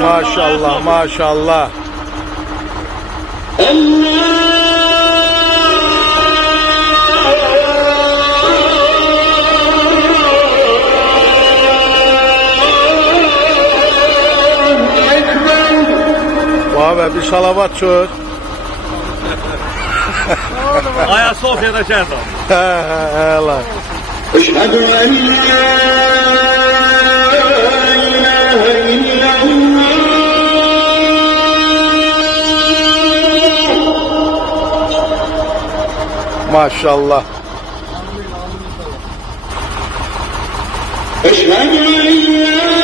Maşallah, maşallah. Abi bir salavat çöz. Aya Sofya'da çerdim. Allah. Eşhedü en la ilahe illallah. Maşallah. Eşhedü en la